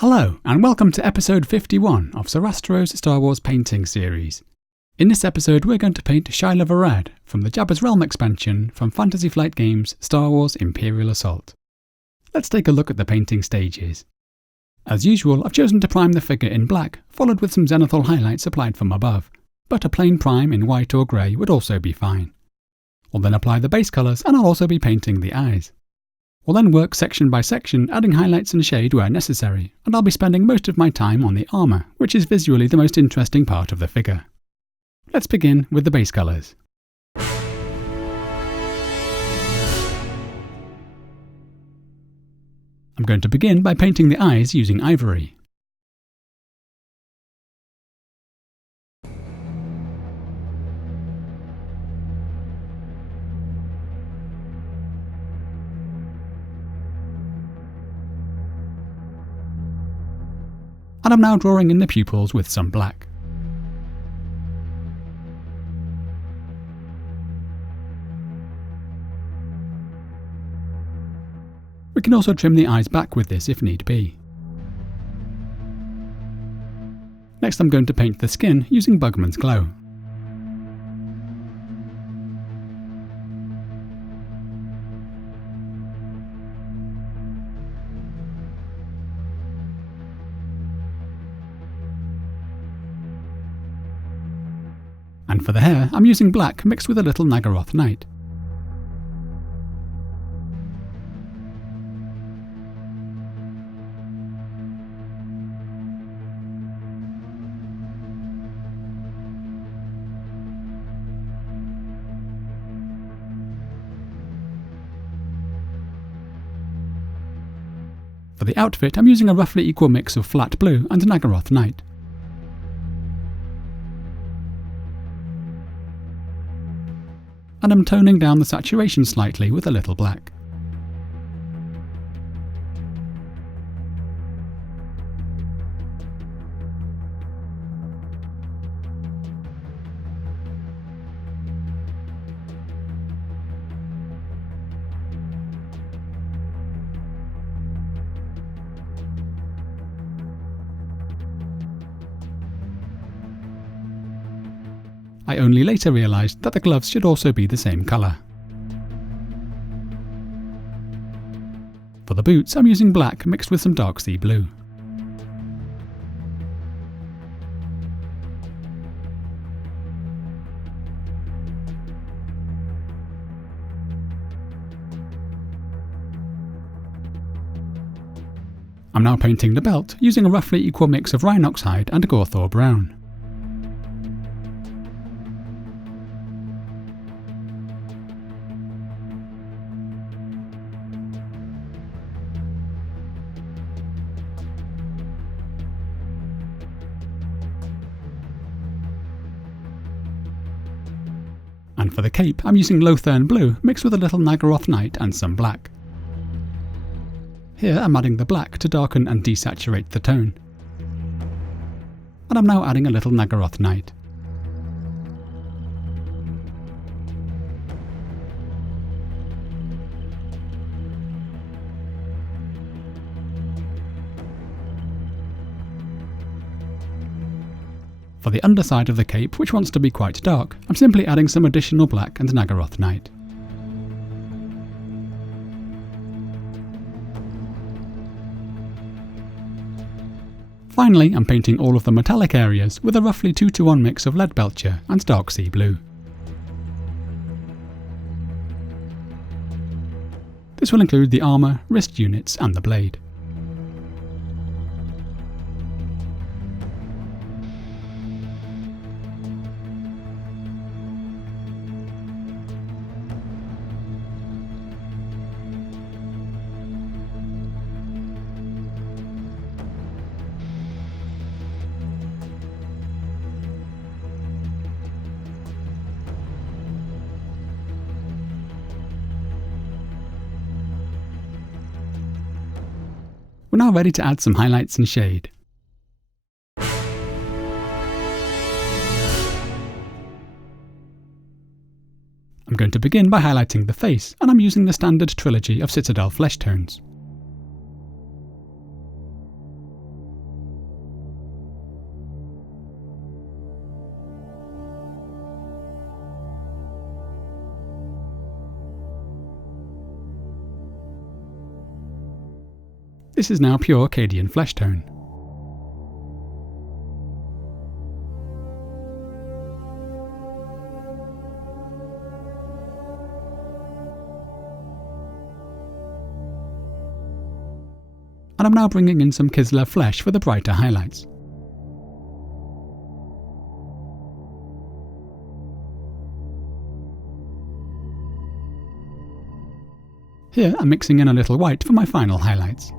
Hello, and welcome to episode 51 of Sarastro's Star Wars painting series. In this episode we're going to paint Shyla Varad from the Jabba's Realm expansion from Fantasy Flight Games' Star Wars Imperial Assault. Let's take a look at the painting stages. As usual, I've chosen to prime the figure in black, followed with some zenithal highlights applied from above, but a plain prime in white or grey would also be fine. We'll then apply the base colours, and I'll also be painting the eyes. We'll then work section by section, adding highlights and shade where necessary, and I'll be spending most of my time on the armour, which is visually the most interesting part of the figure. Let's begin with the base colours. I'm going to begin by painting the eyes using Ivory. And I'm now drawing in the pupils with some black. We can also trim the eyes back with this if need be. Next I'm going to paint the skin using Bugman's Glow. And for the hair, I'm using black mixed with a little Naggaroth Night. For the outfit, I'm using a roughly equal mix of flat blue and Naggaroth Night. And I'm toning down the saturation slightly with a little black. I only later realised that the gloves should also be the same colour. For the boots, I'm using black mixed with some dark sea blue. I'm now painting the belt using a roughly equal mix of Rhinox Hide and Gorthor Brown. And for the cape, I'm using Lothern Blue mixed with a little Naggaroth Night and some black. Here I'm adding the black to darken and desaturate the tone. And I'm now adding a little Naggaroth Night. For the underside of the cape, which wants to be quite dark, I'm simply adding some additional black and Naggaroth Night. Finally, I'm painting all of the metallic areas with a roughly 2:1 mix of Leadbelcher and dark sea blue. This will include the armour, wrist units and the blade. We're now ready to add some highlights and shade. I'm going to begin by highlighting the face, and I'm using the standard trilogy of Citadel Fleshtones. This is now pure Cadian Fleshtone. And I'm now bringing in some Kislev Flesh for the brighter highlights. Here I'm mixing in a little white for my final highlights.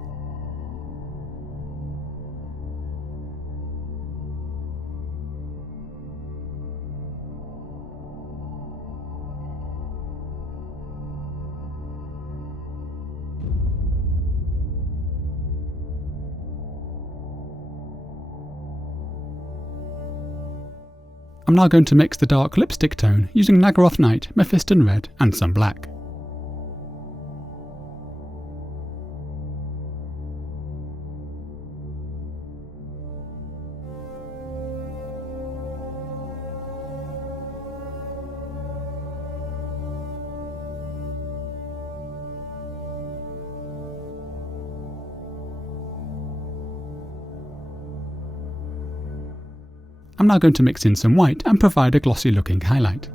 I'm now going to mix the dark lipstick tone using Naggaroth Night, Mephiston Red and some black. I'm now going to mix in some white and provide a glossy looking highlight.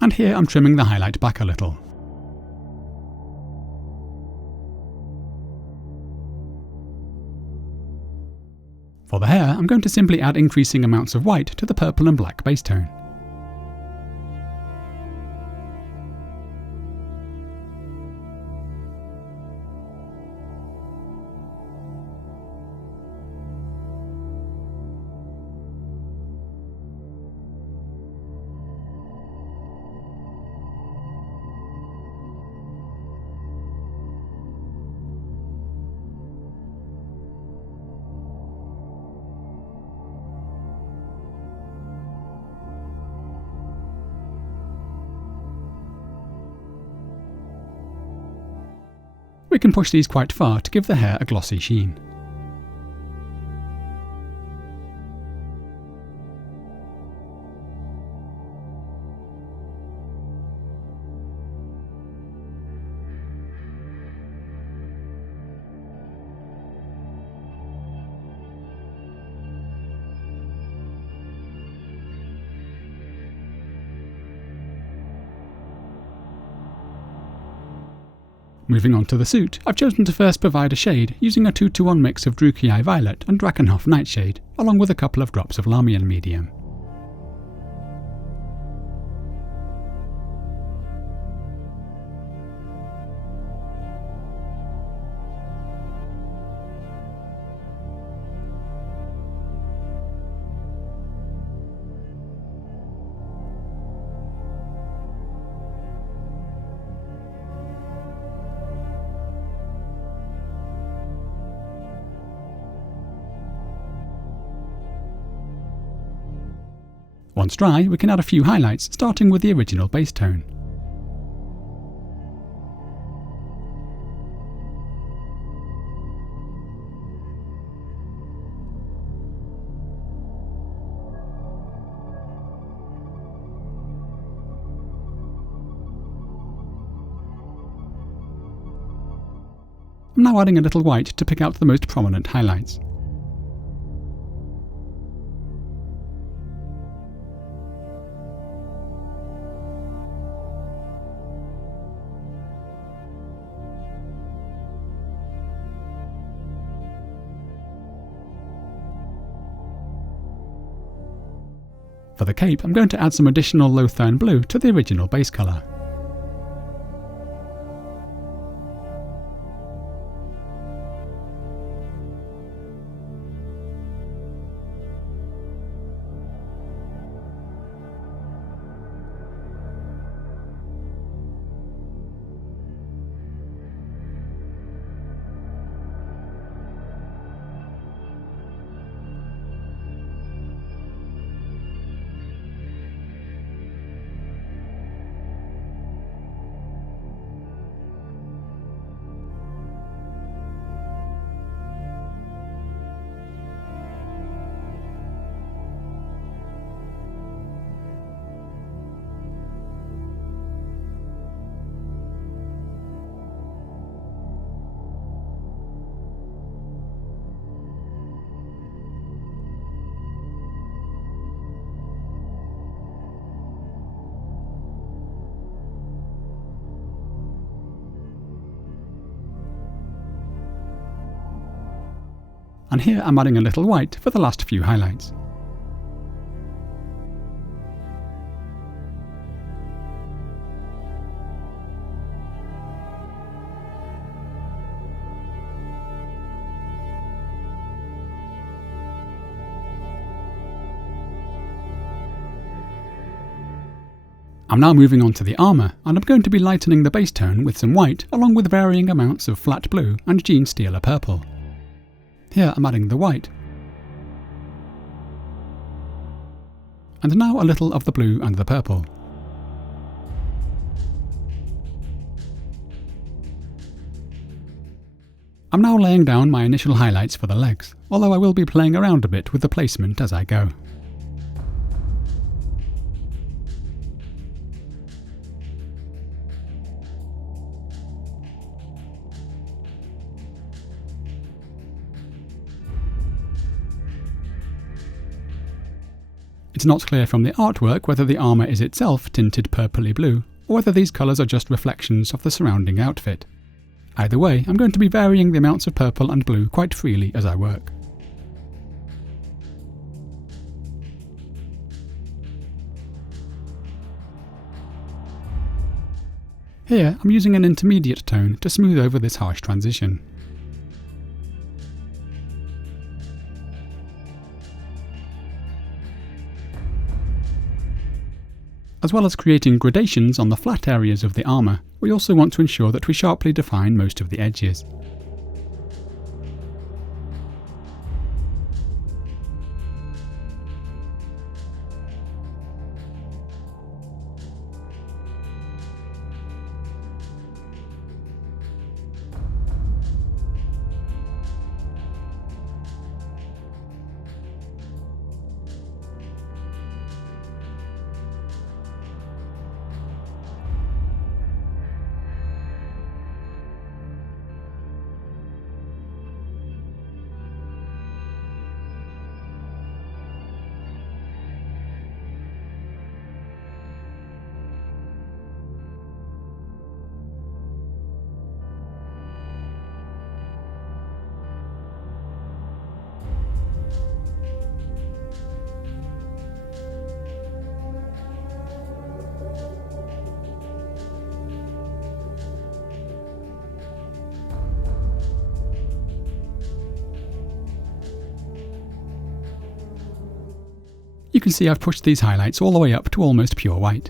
And here I'm trimming the highlight back a little. For the hair, I'm going to simply add increasing amounts of white to the purple and black base tone. We can push these quite far to give the hair a glossy sheen. Moving on to the suit, I've chosen to first provide a shade using a 2-to-1 mix of Druchii Violet and Drakenhof Nightshade, along with a couple of drops of Larmian Medium. Once dry, we can add a few highlights, starting with the original base tone. I'm now adding a little white to pick out the most prominent highlights. For the cape, I'm going to add some additional Lothern Blue to the original base colour. and here I'm adding a little white for the last few highlights. I'm now moving on to the armour, and I'm going to be lightening the base tone with some white along with varying amounts of flat blue and Genestealer Purple. Here I'm adding the white, and now a little of the blue and the purple. I'm now laying down my initial highlights for the legs, although I will be playing around a bit with the placement as I go. It's not clear from the artwork whether the armour is itself tinted purpley blue, or whether these colours are just reflections of the surrounding outfit. Either way, I'm going to be varying the amounts of purple and blue quite freely as I work. Here, I'm using an intermediate tone to smooth over this harsh transition. As well as creating gradations on the flat areas of the armour, we also want to ensure that we sharply define most of the edges. You can see I've pushed these highlights all the way up to almost pure white.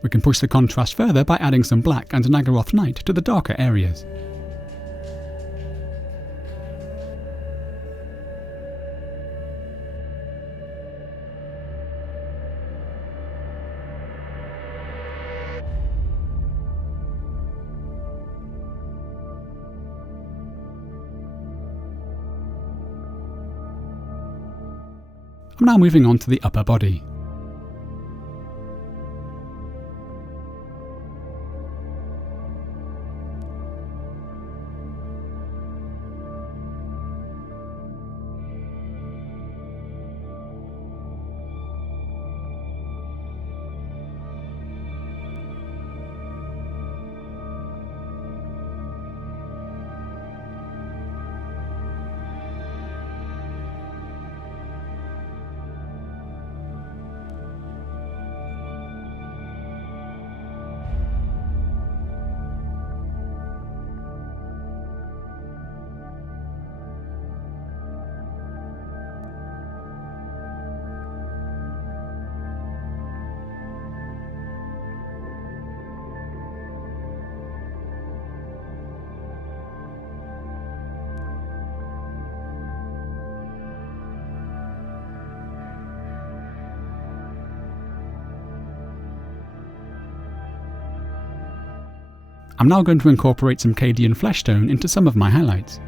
We can push the contrast further by adding some black and Naggaroth Night to the darker areas. I'm now moving on to the upper body. I'm now going to incorporate some Cadian Fleshtone into some of my highlights.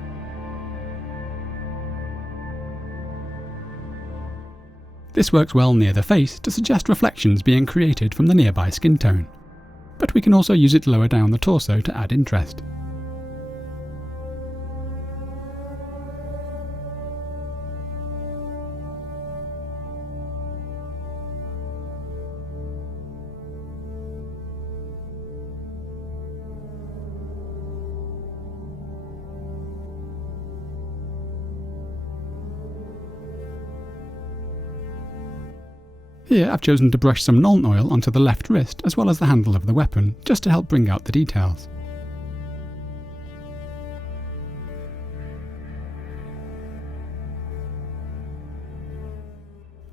This works well near the face to suggest reflections being created from the nearby skin tone, but we can also use it lower down the torso to add interest. Here I've chosen to brush some Nuln Oil onto the left wrist as well as the handle of the weapon, just to help bring out the details.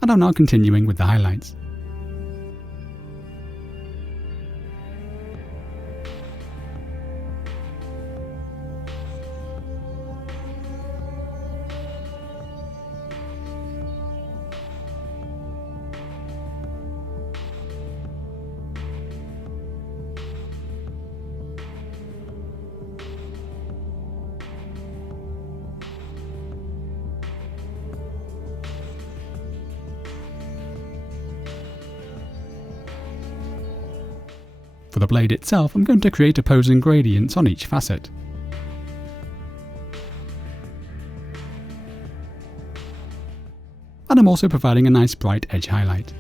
And I'm now continuing with the highlights. For the blade itself, I'm going to create opposing gradients on each facet. And I'm also providing a nice bright edge highlight.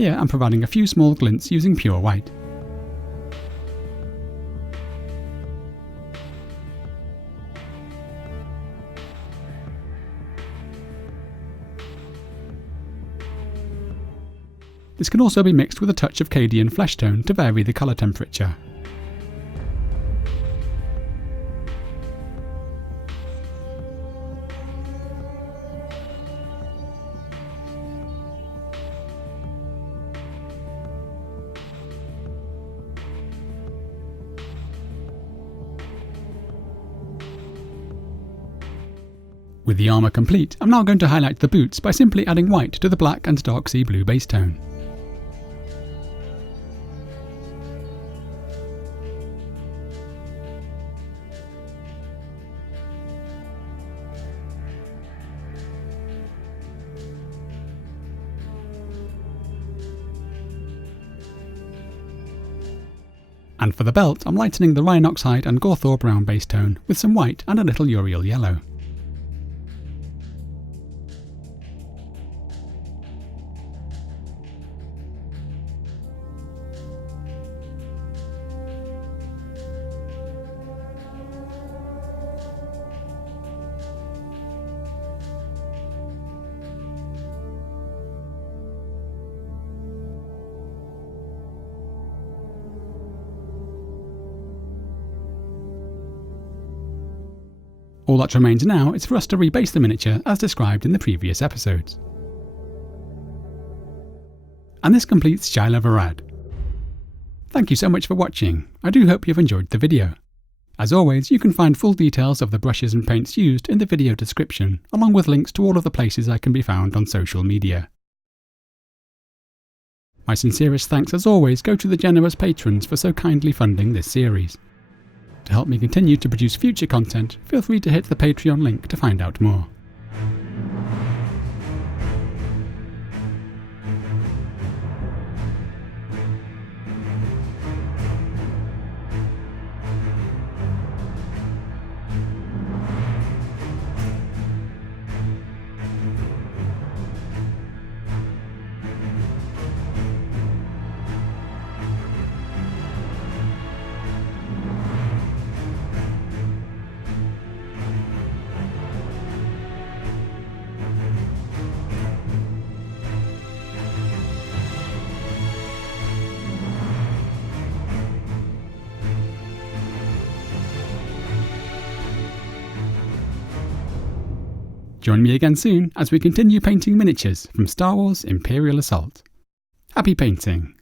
Here I'm providing a few small glints using pure white. This can also be mixed with a touch of Cadian Fleshtone to vary the colour temperature. With the armour complete, I'm now going to highlight the boots by simply adding white to the black and dark sea blue base tone. And for the belt, I'm lightening the Rhinox Hide and Gorthor Brown base tone with some white and a little Yriel Yellow. All that remains now is for us to rebase the miniature as described in the previous episodes. And this completes Shyla Varad. Thank you so much for watching. I do hope you've enjoyed the video. As always, you can find full details of the brushes and paints used in the video description, along with links to all of the places I can be found on social media. My sincerest thanks as always go to the generous patrons for so kindly funding this series. To help me continue to produce future content, feel free to hit the Patreon link to find out more. Join me again soon as we continue painting miniatures from Star Wars Imperial Assault. Happy painting!